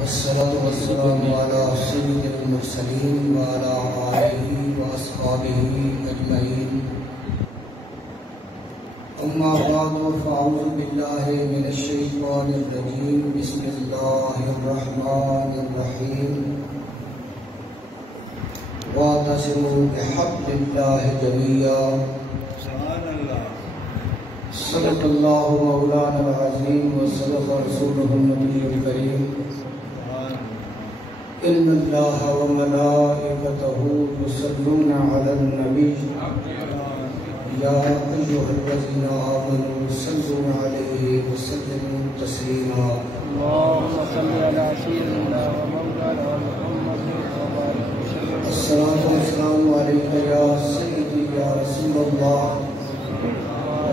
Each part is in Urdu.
والصلاة والسلام على سيد المرسلين وعلى آله وأصحابه أجمعين. أما بعد فأعوذ بالله من الشيطان الرجيم. بسم الله الرحمن الرحيم. واعتصموا بحبل الله جميعا. صدق الله مولانا العظيم وصدق رسوله النبي الكريم. إن الله وملائكته يصلون على النبي يا أيها الذين آمنوا صلوا عليه وسلموا تسليما. اللهم صل على سيدنا ومولانا محمد وبارك وسلم. الصلاة والسلام عليك يا سيدي يا رسول الله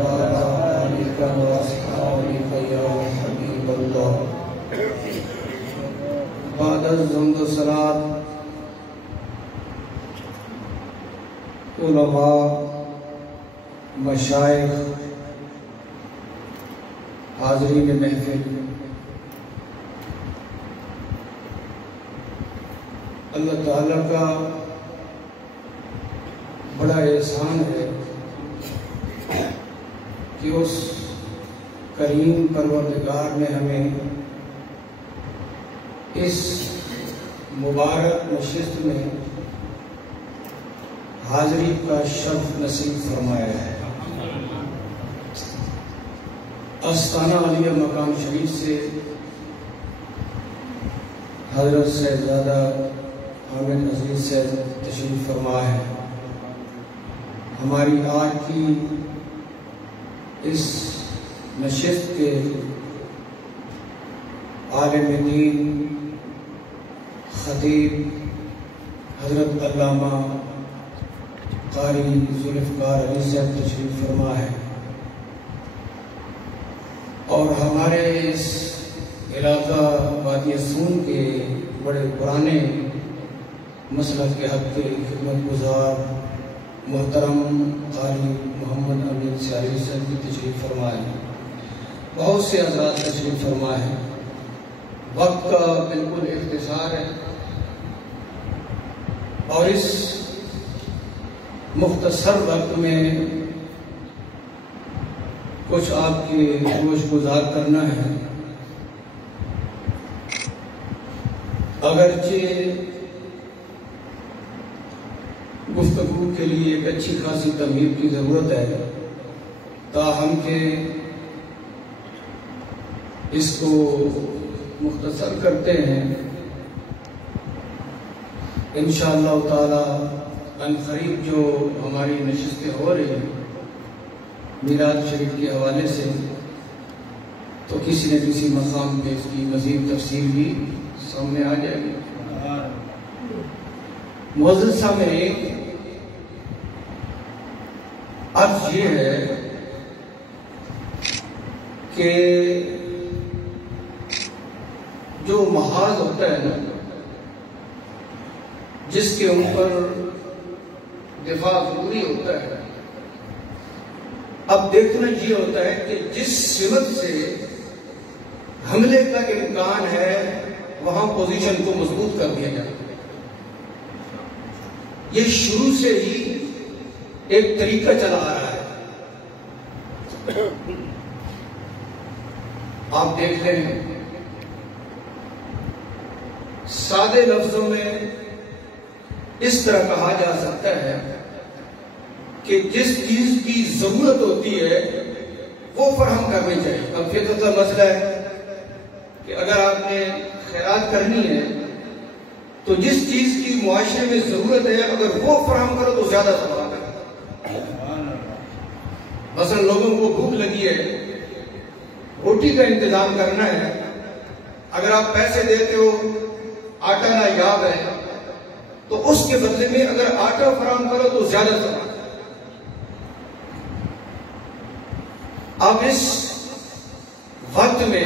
وعلى آلك وأصحابك يا حبيب الله. بعد الحمد والصلاة علماء مشائخ حاضرین محفل، اللہ تعالیٰ کا بڑا احسان ہے کہ اس کریم پروردگار نے ہمیں اس مبارک نشست میں حاضری کا شرف نصیب فرمایا ہے۔ آستانہ عالیہ مقام شریف سے حضرت صاحبزادہ حامد عزیز سے تشریف فرما ہے۔ ہماری آج کی اس نشست کے عالم دین خطیب حضرت علامہ قاری ذوالفقار علی صاحب تشریف فرما ہے، اور ہمارے اس علاقہ وادی سون کے بڑے پرانے مسلک کے حق کے خدمت گزار محترم قاری محمد امین سیاری صاحب کی تشریف فرما ہے۔ بہت سے حضرات تشریف فرما ہے۔ وقت کا بالکل اختصار ہے، اور اس مختصر وقت میں کچھ آپ کی گوش گزار کرنا ہے۔ اگرچہ گفتگو کے لیے ایک اچھی خاصی تمہید کی ضرورت ہے، تاہم کہ اس کو مختصر کرتے ہیں۔ انشاءاللہ تعالی عنقریب جو ہماری نشستیں ہو رہی ہیں میلاد شریف کے حوالے سے، تو کسی نہ کسی مقام پہ اس کی مزید تفصیل بھی سامنے آ جائے گی۔ معزز سامعین، عرض یہ ہے کہ جو محاذ ہوتا ہے نا، جس کے اوپر دفاع ضروری ہوتا ہے، اب دیکھنا یہ ہوتا ہے کہ جس سمت سے حملے کا امکان ہے وہاں پوزیشن کو مضبوط کر دیا جائے۔ یہ شروع سے ہی ایک طریقہ چلا آ رہا ہے۔ آپ دیکھ لیں، سادے لفظوں میں اس طرح کہا جا سکتا ہے کہ جس چیز کی ضرورت ہوتی ہے وہ فراہم کرنی چاہیے۔ اب فطرت کا مسئلہ ہے کہ اگر آپ نے خیرات کرنی ہے تو جس چیز کی معاشرے میں ضرورت ہے اگر وہ فراہم کرو تو زیادہ ثواب ہے۔ مثلا لوگوں کو بھوک لگی ہے، روٹی کا انتظام کرنا ہے، اگر آپ پیسے دیتے ہو آٹا نایاب ہے تو اس کے بدلے میں اگر آٹا فراہم کرو تو زیادہ ثواب ہے۔ اب اس وقت میں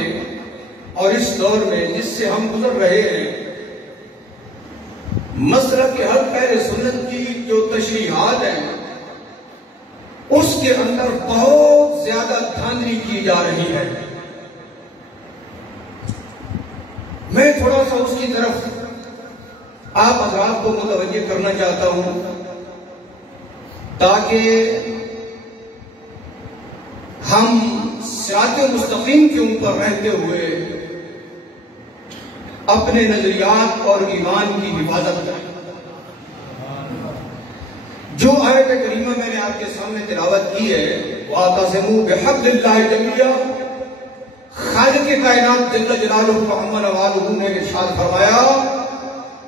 اور اس دور میں جس سے ہم گزر رہے ہیں، مسلک حق اہل سنت کی جو تشریحات ہیں اس کے اندر بہت زیادہ دھاندلی کی جا رہی ہے۔ میں تھوڑا سا اس کی طرف آپ حضرات کو متوجہ کرنا چاہتا ہوں تاکہ ہم صراط مستقیم کے اوپر رہتے ہوئے اپنے نظریات اور ایمان کی حفاظت کریں۔ جو آیت کریمہ میں نے آپ کے سامنے تلاوت کی ہے، وَاعْتَصِمُوا بِحَبْلِ اللَّهِ جَمِيعًا، خالق کائنات جل جلالہ محمد والہ نے ارشاد فرمایا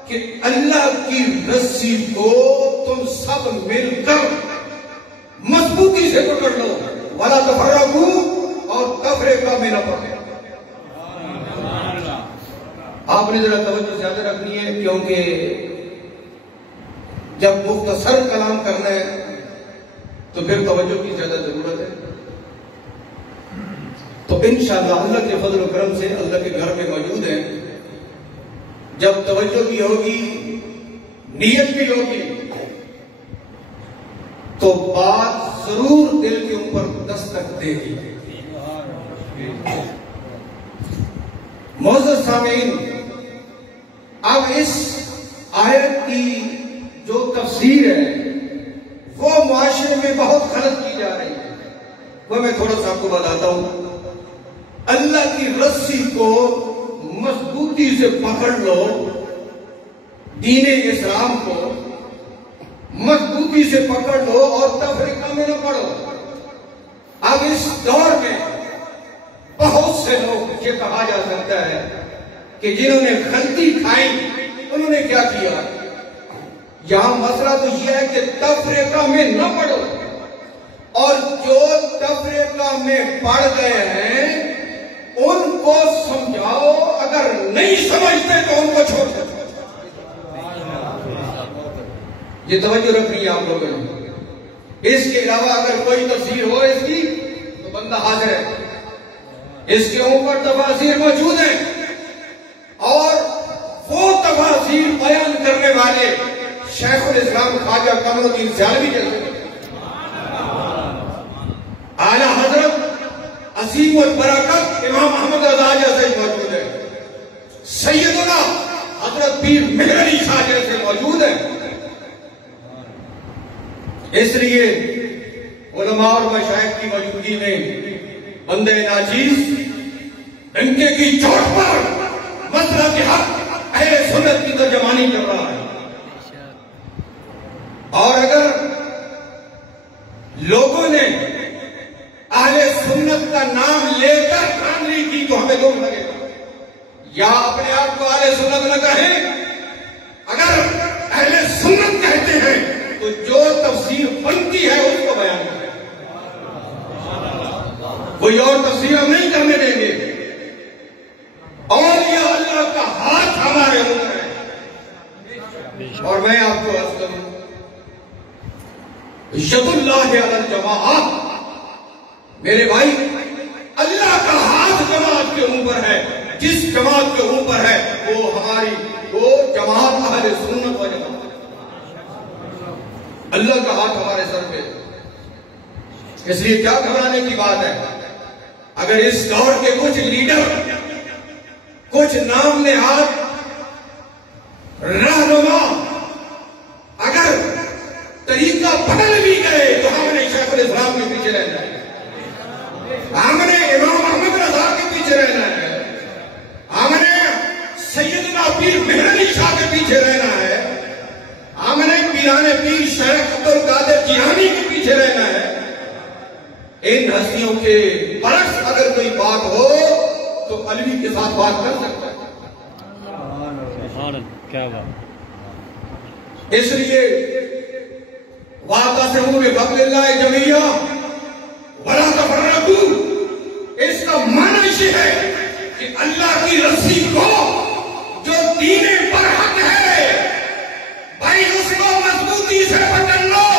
کہ اللہ کی رسی کو تم سب مل کر مضبوطی سے پکڑ لو، وَلَا تَفَرَّقُوا، اور تفریقہ میں نہ پڑے۔ آپ نے ذرا توجہ زیادہ رکھنی ہے، کیونکہ جب مختصر کلام کرنا ہے تو پھر توجہ کی زیادہ ضرورت ہے۔ تو انشاءاللہ اللہ کے فضل و کرم سے اللہ کے گھر میں موجود ہیں، جب توجہ بھی ہوگی، نیت بھی ہوگی، تو بات ضرور دل کے اوپر دستک دے گی۔ معزز سامعین، اب اس آیت کی جو تفسیر ہے وہ معاشرے میں بہت غلط کی جا رہی ہے، وہ میں تھوڑا سا آپ کو بتاتا ہوں۔ اللہ کی رسی کو مضبوطی سے پکڑ لو، دین اسلام کو مضبوطی سے پکڑ لو اور تفریقہ میں نہ پڑو۔ اب اس دور میں بہت سے لوگ، یہ کہا جا سکتا ہے کہ جنہوں نے غلطی کھائی انہوں نے کیا کیا؟ یہاں مسئلہ تو یہ ہے کہ تفریقہ میں نہ پڑو، اور جو تفریقہ میں پڑ گئے ہیں ان کو سمجھاؤ، اگر نہیں سمجھتے تو ان کو چھوڑ دو۔ یہ توجہ رکھنی ہے آپ لوگوں نے۔ اس کے علاوہ اگر کوئی تفسیر ہو اس کی تو بندہ حاضر ہے، اس کے اوپر تفاسیر موجود ہیں، اور وہ تفاسیر بیان کرنے والے شیخ الاسلام خواجہ قمر الدین سیالوی جیسے، اعلیٰ حضرت عظیم البرکت امام محمد رضا جیسے موجود ہے، سیدنا حضرت پیر مہر علی شاہ جیسے موجود ہیں۔ اس لیے علماء اور مشائخ کی موجودگی میں بندے ناچیز ڈنکے کی چوٹ پر مسئلہ کے حق اہل سنت کی ترجمانی کر رہا ہے، اور اگر لوگوں نے اہل سنت کا نام لے کر کاملی کی تو ہمیں دکھ لگے گا، یا اپنے آپ کو اہل سنت نہ کہیں۔ اگر اہل سنت کہتے ہیں تو جو تفسیر بنتی ہے اس کو بیان کریں، کوئی اور تفسیر ہم نہیں کرنے دیں گے۔ اولیاء اللہ کا ہاتھ ہمارے اوپر ہے، اور میں آپ کو عرض کروں، ید اللہ علی الجماعہ، میرے بھائی، اللہ کا ہاتھ جماعت کے اوپر ہے۔ جس جماعت کے اوپر ہے وہ جماعت اہل سنت و جماعت، اللہ کا ہاتھ ہمارے سر پہ۔ اس لیے کیا گھبرانے کی بات ہے؟ اگر اس دور کے کچھ لیڈر، کچھ نام نہاد رہنما اگر طریقہ بدل بھی گئے تو ہم نے شیخ الاسلام کے پیچھے رہنا ہے، ہم نے امام محمد رضا کے پیچھے رہنا ہے، ہم نے سیدنا پیر مہر علی شاہ کے پیچھے رہنا ہے، ہم نے پیران پیر شیخ عبد القادر جیلانی کے پیچھے رہنا ہے۔ ان ہستیوں کے برعکس اگر کوئی بات ہو تو علوی کے ساتھ بات کر سکتا ہے۔ اس لیے وَاعْتَصِمُوا بِحَبْلِ اللَّهِ جَمِيعًا وَلَا تَفَرَّقُوا، اس کا معنی یہ ہے کہ اللہ کی رسی کو جو دین پر حق ہے بھائی اس کو مضبوطی سے پکڑ لو،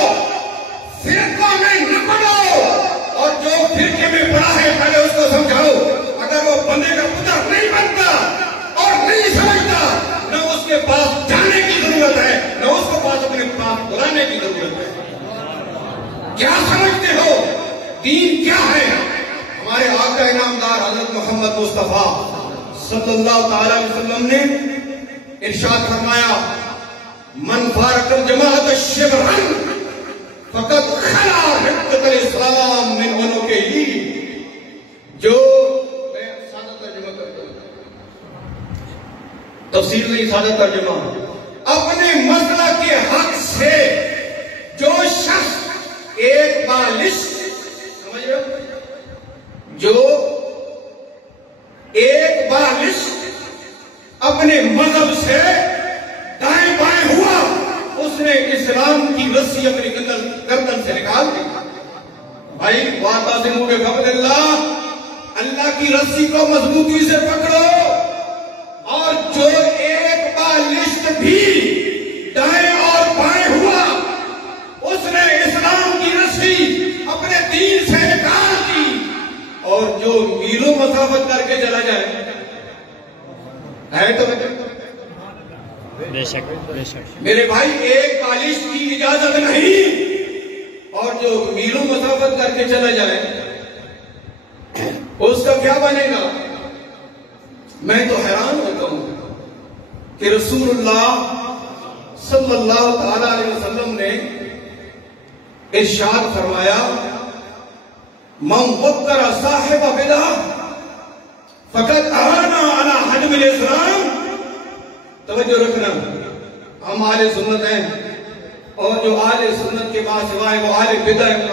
فرقوں میں نہ پڑو، اور جو فرقے میں پڑا ہے پہلے اس کو سمجھاؤ۔ اگر وہ بندے کا پتر نہیں بنتا اور نہیں سمجھتا، نہ اس کے پاس جانے کی ضرورت ہے، نہ اس کو پاس اپنے پاس بلانے کی ضرورت ہے۔ کیا سمجھتے ہو؟ دین کیا ہے؟ ہمارے آقا انعامدار حضرت محمد مصطفیٰ صلی اللہ تعالی علیہ وسلم نے ارشاد فرمایا من فارق الجماعت شبرا فقد خلا حقت الاسلام من عنقہ. جو میں سادہ ترجمہ کرتا ہوں، تفسیر نہیں، سادہ ترجمہ. اپنے مسئلہ کے حق سے جو شخص ایک بالش، سمجھ رہے ہو، جو ایک بالش اپنے مذہب سے دائیں بائیں ہوا، اس نے اسلام کی رسی اپنی گردن سے نکال دی. بھائی واعتصموا بحبل اللہ، اللہ کی رسی کو مضبوطی سے پکڑو. اور جو ایک بالشت بھی دائیں اور بائیں ہوا، اس نے اسلام کی رسی اپنے دین سے نکال دی. اور جو میلوں مسافت کر کے چلا جائے ہے تو بے شک بے شک میرے بھائی ایک بالش کی اجازت نہیں. اور جو میلوں مسافت کر کے چلا جائے اس کا کیا بنے گا؟ میں تو حیران ہوتا ہوں کہ رسول اللہ صلی اللہ تعالی علیہ وسلم نے ارشاد فرمایا من وقر صاحب بدعہ فقد اعان علی حجم الاسلام. توجہ رکھنا، ہم اہل سنت ہیں، اور جو اہل سنت کے بعد سوائے وہ اہل بدعت ہیں.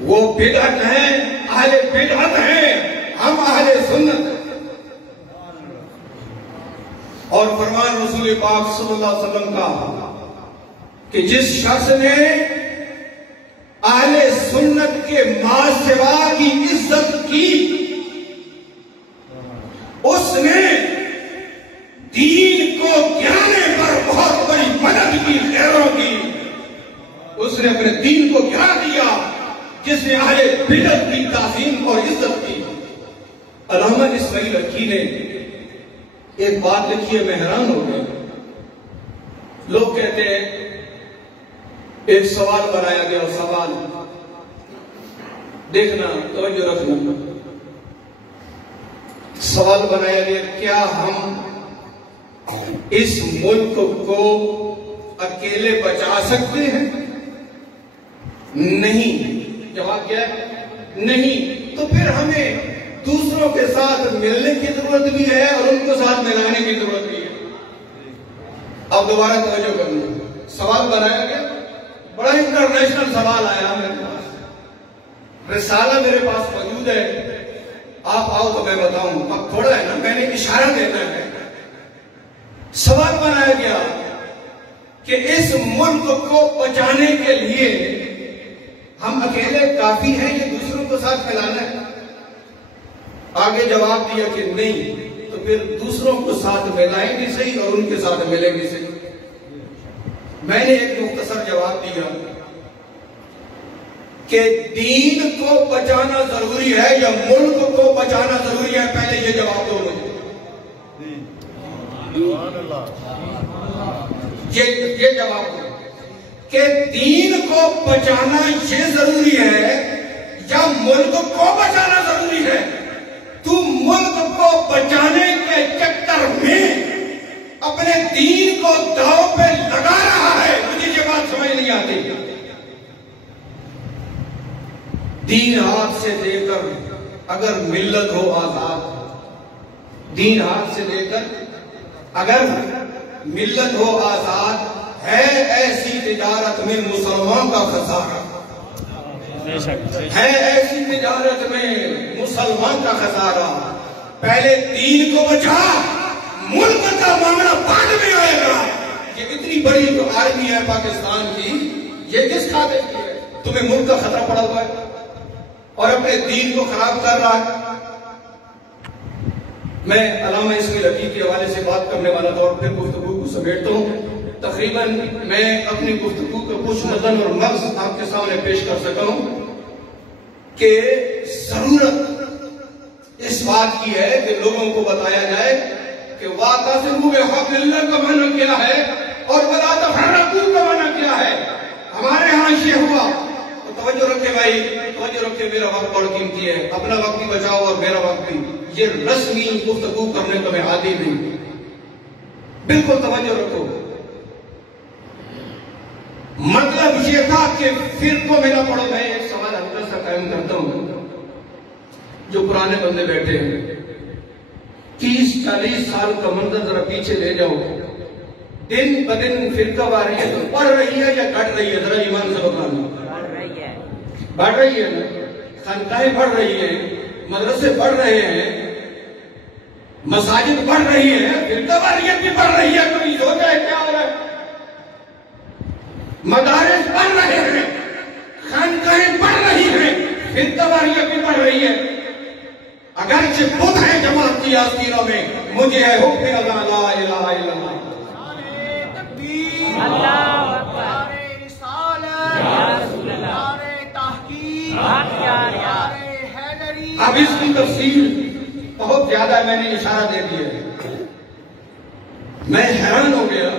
وہ بدعت ہیں، اہل بدعت ہیں، ہم اہل سنت ہیں. اور فرمان رسول پاک صلی اللہ علیہ وسلم کا کہ جس شخص نے اہل سنت کے ما سوا کی عزت کی، اس نے دین کو گرانے پر بہت بڑی مدد کی، غیروں کی. اس نے اپنے دین کو گرا دیا جس نے اہل بدعت کی تعظیم اور عزت کی. علامہ اسماعیل حقی نے ایک بات لکھی ہے، میں حیران ہو گیا. لوگ کہتے ہیں ایک سوال بنایا گیا، سوال دیکھنا، توجہ رکھنا. سوال بنایا گیا کیا ہم اس ملک کو اکیلے بچا سکتے ہیں؟ نہیں. جواب کیا ہے؟ نہیں. تو پھر ہمیں دوسروں کے ساتھ ملنے کی ضرورت بھی ہے اور ان کو ساتھ ملانے کی ضرورت بھی ہے. اب دوبارہ توجہ کرنا. سوال بنایا گیا، بڑا انٹرنیشنل سوال آیا میرے پاس. رسالہ میرے پاس موجود ہے، آپ آؤ تو میں بتاؤں. اب تھوڑا ہے نا، میں نے اشارہ دینا ہے. سوال بنایا گیا کہ اس ملک کو بچانے کے لیے ہم اکیلے کافی ہیں یا دوسروں کو ساتھ ملانا ہے؟ آگے جواب دیا کہ نہیں. تو پھر دوسروں کو ساتھ ملائیں گے صحیح اور ان کے ساتھ ملیں گے صحیح. میں نے ایک مختصر جواب دیا کہ دین کو بچانا ضروری ہے یا ملک کو بچانا ضروری ہے؟ پہلے یہ جواب دو مجھے. یہ جواب دو کہ دین کو بچانا یہ ضروری ہے یا ملک کو بچانا ضروری ہے؟ تو ملک کو بچانے کے چکر میں اپنے دین کو داؤ پہ لگا رہا ہے. مجھے یہ بات سمجھ نہیں آتی. دین ہاتھ سے دے کر اگر ملت ہو آزاد، دین ہاتھ سے دے کر اگر ملت ہو آزاد، ہے ایسی تجارت میں مسلمان کا خسارہ. ہے ایسی تجارت میں مسلمان کا خسارہ. پہلے دین کو بچا، ملک کا معاملہ بعد میں آئے گا. یہ اتنی بڑی جو آرمی ہے پاکستان کی، یہ کس خاطر کی ہے؟ تمہیں ملک کا خطرہ پڑا ہوا ہے اور اپنے دین کو خراب کر رہا ہے. میں علامہ اسماعیل حقی کے حوالے سے بات کرنے والا تھا اور پھر گفتگو کو سمیٹتا ہوں. تقریباً میں اپنی گفتگو کا کچھ نظم اور مغز آپ کے سامنے پیش کر سکا ہوں کہ ضرورت اس بات کی ہے کہ لوگوں کو بتایا جائے کہ واعتصموا بحبل اللہ کا معنی کیا ہے اور ولا تفرقوا کا معنی کیا ہے. ہمارے ہاں یہ ہوا توجہ رکھے بھائی، توجہ رکھے، میرا وقت بڑا قیمتی ہے، اپنا وقت بھی بچاؤ اور میرا وقت بھی، یہ رسمی گفتگو کرنے تو میں عادی نہیں، بالکل توجہ رکھو۔ مطلب یہ تھا کہ فرقوں میں نہ پڑھو۔ میں ایک سوال ہلکا سا قائم کرتا ہوں، جو پرانے بندے بیٹھے ہیں، 30-40 سال کا منظر ذرا پیچھے لے جاؤ، دن بدن فرقہ واریت بڑھ رہی ہے یا گھٹ رہی ہے؟ ذرا ایمان سے بتانا۔ بڑھ رہی ہے نا، خانقاہیں بڑھ رہی ہیں، مدرسے بڑھ رہے ہیں، مساجد بڑھ رہی ہیں، فرقہ واریت بھی بڑھ رہی ہے، کوئی سوچا ہے کیا ہو رہا ہے؟ مدارس بڑھ رہے ہیں، خانقاہیں بڑھ رہی ہیں، فرقہ واریت بھی بڑھ رہی ہے۔ اگرچہ خود ہے جماعت کی آستینوں میں، مجھے ہے حکم لا الہ الا اللہ۔ اللہ اکبر، رسالت، یا رسول اللہ، تحقیق، حیدری۔ اب اس کی تفصیل بہت زیادہ میں نے اشارہ دے دیا ہے۔ میں حیران ہو گیا،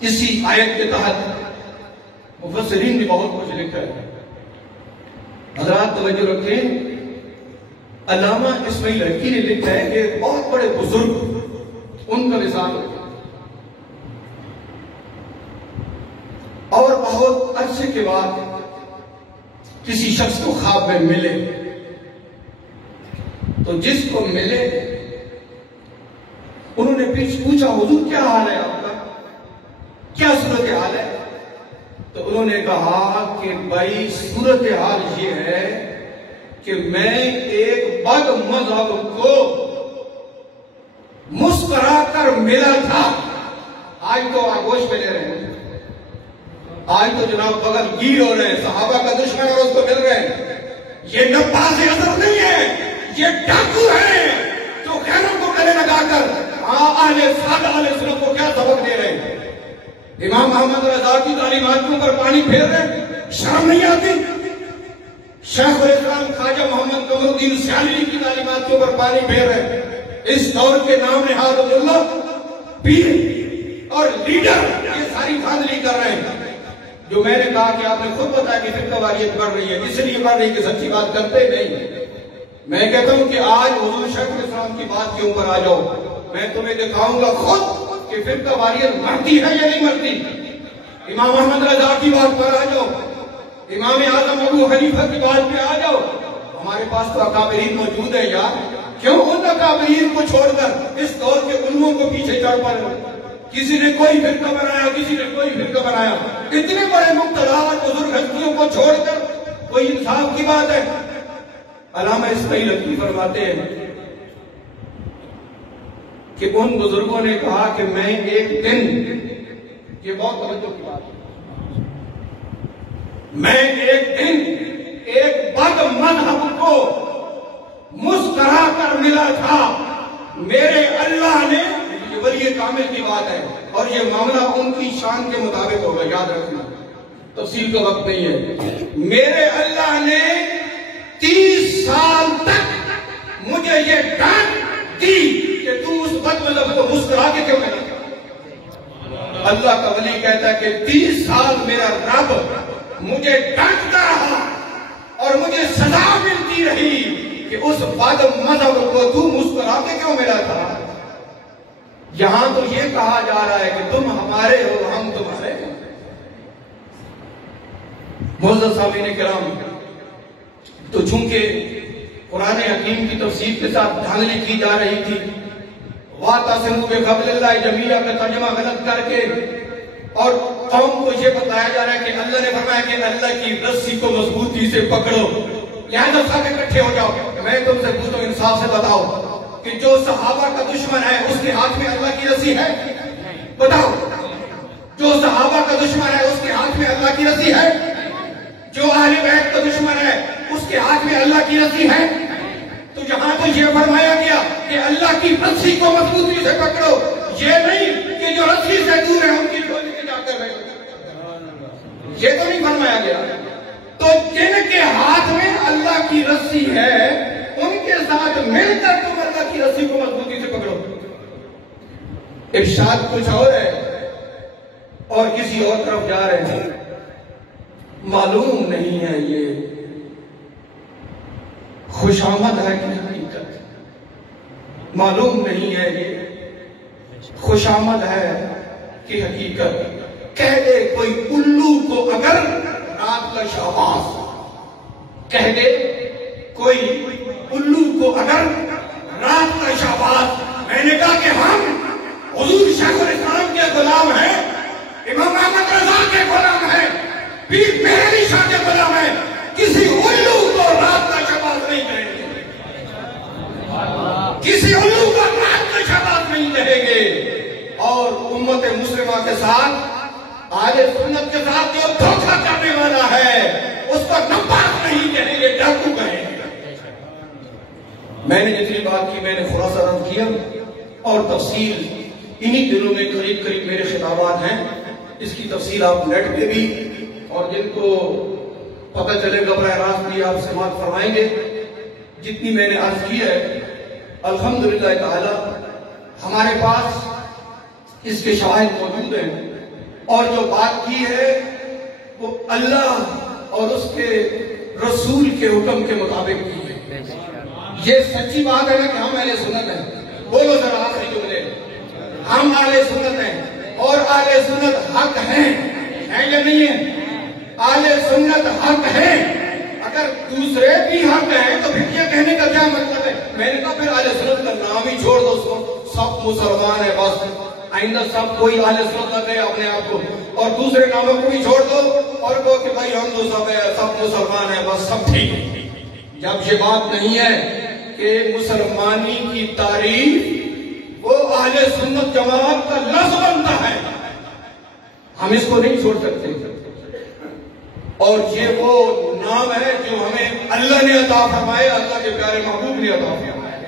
اسی آیت کے تحت مفسرین نے بہت کچھ لکھا ہے۔ حضرات توجہ رکھیں، علامہ اسماعیل حقی نے لکھا ہے کہ بہت بڑے بزرگ، ان کا مثال ہے، اور بہت عرصے کے بعد کسی شخص کو خواب میں ملے، تو جس کو ملے انہوں نے پوچھا حضور کیا حال ہے آپ کا، کیا صورتحال ہے؟ تو انہوں نے کہا کہ بھائی صورتحال یہ ہے کہ میں ایک بد مذہب کو مسکرا کر ملا تھا۔ آج تو آگوش میں لے رہے ہیں، آج تو جناب بغل گیر ہو رہے ہیں، صحابہ کا دشمن اور اس کو مل رہے ہیں۔ یہ نباز اثر نہیں ہے، یہ ڈاکو ہے جو غیروں کو گلے لگا کر اہل سنت کو کیا سبق دے رہے ہیں۔ امام محمد رضا کی تعلیمات پر پانی پھیر رہے ہیں، شرم نہیں آتی؟ شیخ الاسلام خواجہ محمد قمر الدین سیالوی کی تعلیمات کے اوپر پانی پھیر رہے ہیں۔ اس دور کے نام نہاد اللہ، پیر اور لیڈر یہ ساری دھاندلی کر رہے ہیں۔ جو میں نے کہا کہ آپ نے خود بتایا کہ فرقہ واریت بڑھ رہی ہے، اس لیے بڑھ رہی ہے کہ سچی بات کرتے نہیں۔ میں کہتا ہوں کہ آج حضور شیخ الاسلام کی بات کے اوپر آ جاؤ، میں تمہیں دکھاؤں گا خود کہ فرقہ واریت مرتی ہے یا نہیں مرتی۔ امام احمد رضا کی بات پر آ جاؤ، امام اعظم ابو حنیفہ کی بات پہ آ جاؤ۔ ہمارے پاس تو اکابرین موجود ہے یار، کیوں ان اکابرین کو چھوڑ کر اس دور کے علموں کو پیچھے چڑھ پڑے؟ کسی نے کوئی فرقہ بنایا، کسی نے کوئی فرقہ بنایا، اتنے بڑے مقتدر اور بزرگ ہستیوں کو چھوڑ کر کوئی انصاف کی بات ہے؟ علامہ اسماعیل حقی فرماتے ہیں کہ ان بزرگوں نے کہا کہ میں ایک دن، یہ بہت توجہ کی بات ہے، میں ایک دن ایک بد مذہب کو مسکرا کر ملا تھا، میرے اللہ نے، یہ ولی کامل کی بات ہے اور یہ معاملہ ان کی شان کے مطابق ہوگا، یاد رکھنا، تفصیل کا وقت نہیں ہے۔ میرے اللہ نے 30 سال تک مجھے یہ ڈانٹ دی کہ تو اس بد مذہب کو مسکرا کے کیوں ملا؟ اللہ کا ولی کہتا ہے کہ 30 سال میرا رب مجھے ڈانٹتا رہا اور مجھے سزا ملتی رہی کہ اس بد مذہب کو تو مسکرا کے کیوں ملا تھا۔ یہاں تو یہ کہا جا رہا ہے کہ تم ہمارے ہو، ہم تمہارے ہیں۔ معزز سامعین کرام، تو چونکہ قرآن حکیم کی تفسیر کے ساتھ دھاندلی کی جا رہی تھی، وَاعْتَصِمُوا بِحَبْلِ اللَّهِ جَمِيعًا کا ترجمہ غلط کر کے، اور قوم کو یہ بتایا جا رہا ہے کہ اللہ نے فرمایا کہ اللہ کی رسی کو مضبوطی سے پکڑو، لہذا سب اکٹھے ہو جاؤ۔ میں تم سے پوچھتا ہوں، انصاف سے بتاؤ کہ جو صحابہ کا دشمن ہے اس کے ہاتھ میں اللہ کی رسی ہے؟ بتاؤ، جو صحابہ کا دشمن ہے اس کے ہاتھ میں اللہ کی رسی ہے؟ جو اہل بیت کا دشمن ہے اس کے ہاتھ میں اللہ کی رسی ہے؟ تو یہاں تو یہ فرمایا گیا کہ اللہ کی رسی کو مضبوطی سے پکڑو، یہ نہیں کہ جو رسی سے دور ہے ان کی ڈولی کے جا کر بیٹھو، یہ تو نہیں فرمایا گیا۔ تو جن کے ہاتھ میں اللہ کی رسی ہے ان کے ساتھ مل کر تم اللہ کی رسی کو مضبوطی سے پکڑو۔ ارشاد کچھ اور ہے اور کسی اور طرف جا رہے ہیں۔ معلوم نہیں ہے یہ خوشامد ہے کہ حقیقت، معلوم نہیں ہے یہ خوشامد ہے کہ حقیقت، کہہ دے کوئی الو کو اگر رات کا شہباز، کہہ دے کوئی الو کو اگر رات کا شہباز۔ میں نے کہا کہ ہم حضور شیخ الاسلام کے غلام ہیں، امام احمد رضا کے غلام ہیں، پیر مہری شاہ کے غلام ہیں، کسی الو کو رات کا شہباز نہیں کہیں گے، کسی الو کو رات کا شہباز نہیں کہیں گے۔ اور امت مسلمہ کے ساتھ، اہل سنت کے ساتھ جو دھوکہ کرنے والا ہے اس کو نبات نہیں کہیں گے، ڈاکو کہیں گے۔ میں نے جتنی بات کی میں نے خلاصہ عرض کیا، اور تفصیل انہی دنوں میں قریب قریب میرے خطابات ہیں، اس کی تفصیل آپ نیٹ پہ بھی، اور جن کو پتہ چلے گا براہ راست بھی آپ سماعت فرمائیں گے۔ جتنی میں نے عرض کی ہے الحمدللہ تعالی ہمارے پاس اس کے شواہد موجود ہیں، اور جو بات کی ہے وہ اللہ اور اس کے رسول کے حکم کے مطابق کی ہے۔ یہ سچی بات ہے نا کہ ہم اہل سنت ہیں؟ بولو ذرا آخری جملے، ہم اہل سنت ہیں، اور اہل سنت حق ہیں یا نہیں ہیں؟ اہل سنت حق ہیں۔ اگر دوسرے بھی حق ہیں تو پھر یہ کہنے کا کیا مطلب ہے؟ میں نے کہا پھر اہل سنت کا نام ہی چھوڑ دو، اس کو سب مسلمان ہے بس، آئندہ سب کوئی اہل سنت نہ کہے اپنے آپ کو، اور دوسرے ناموں کو بھی چھوڑ دو اور کہو کہ بھائی ہم تو سب مسلمان ہیں بس، سب ٹھیک ہے۔ جب یہ بات نہیں ہے کہ مسلمانی کی تعریف وہ اہل سنت جماعت کا لفظ بنتا ہے، ہم اس کو نہیں چھوڑ سکتے، اور یہ وہ نام ہے جو ہمیں اللہ نے عطا فرمائے، اللہ کے پیارے محبوب نے عطا فرمائے۔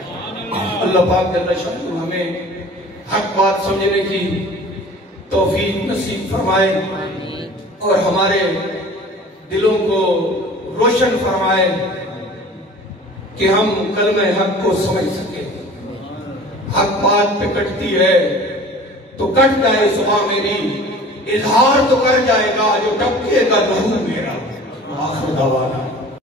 اللہ پاک جل شانہ ہمیں حق بات سمجھنے کی توفیق نصیب فرمائے، اور ہمارے دلوں کو روشن فرمائے کہ ہم کلمہ حق کو سمجھ سکیں۔ حق بات پہ کٹتی ہے تو کٹ جائے صبح میری، اظہار تو کر جائے گا جو ٹپکے گا لہو میرا۔ آخر دعوانا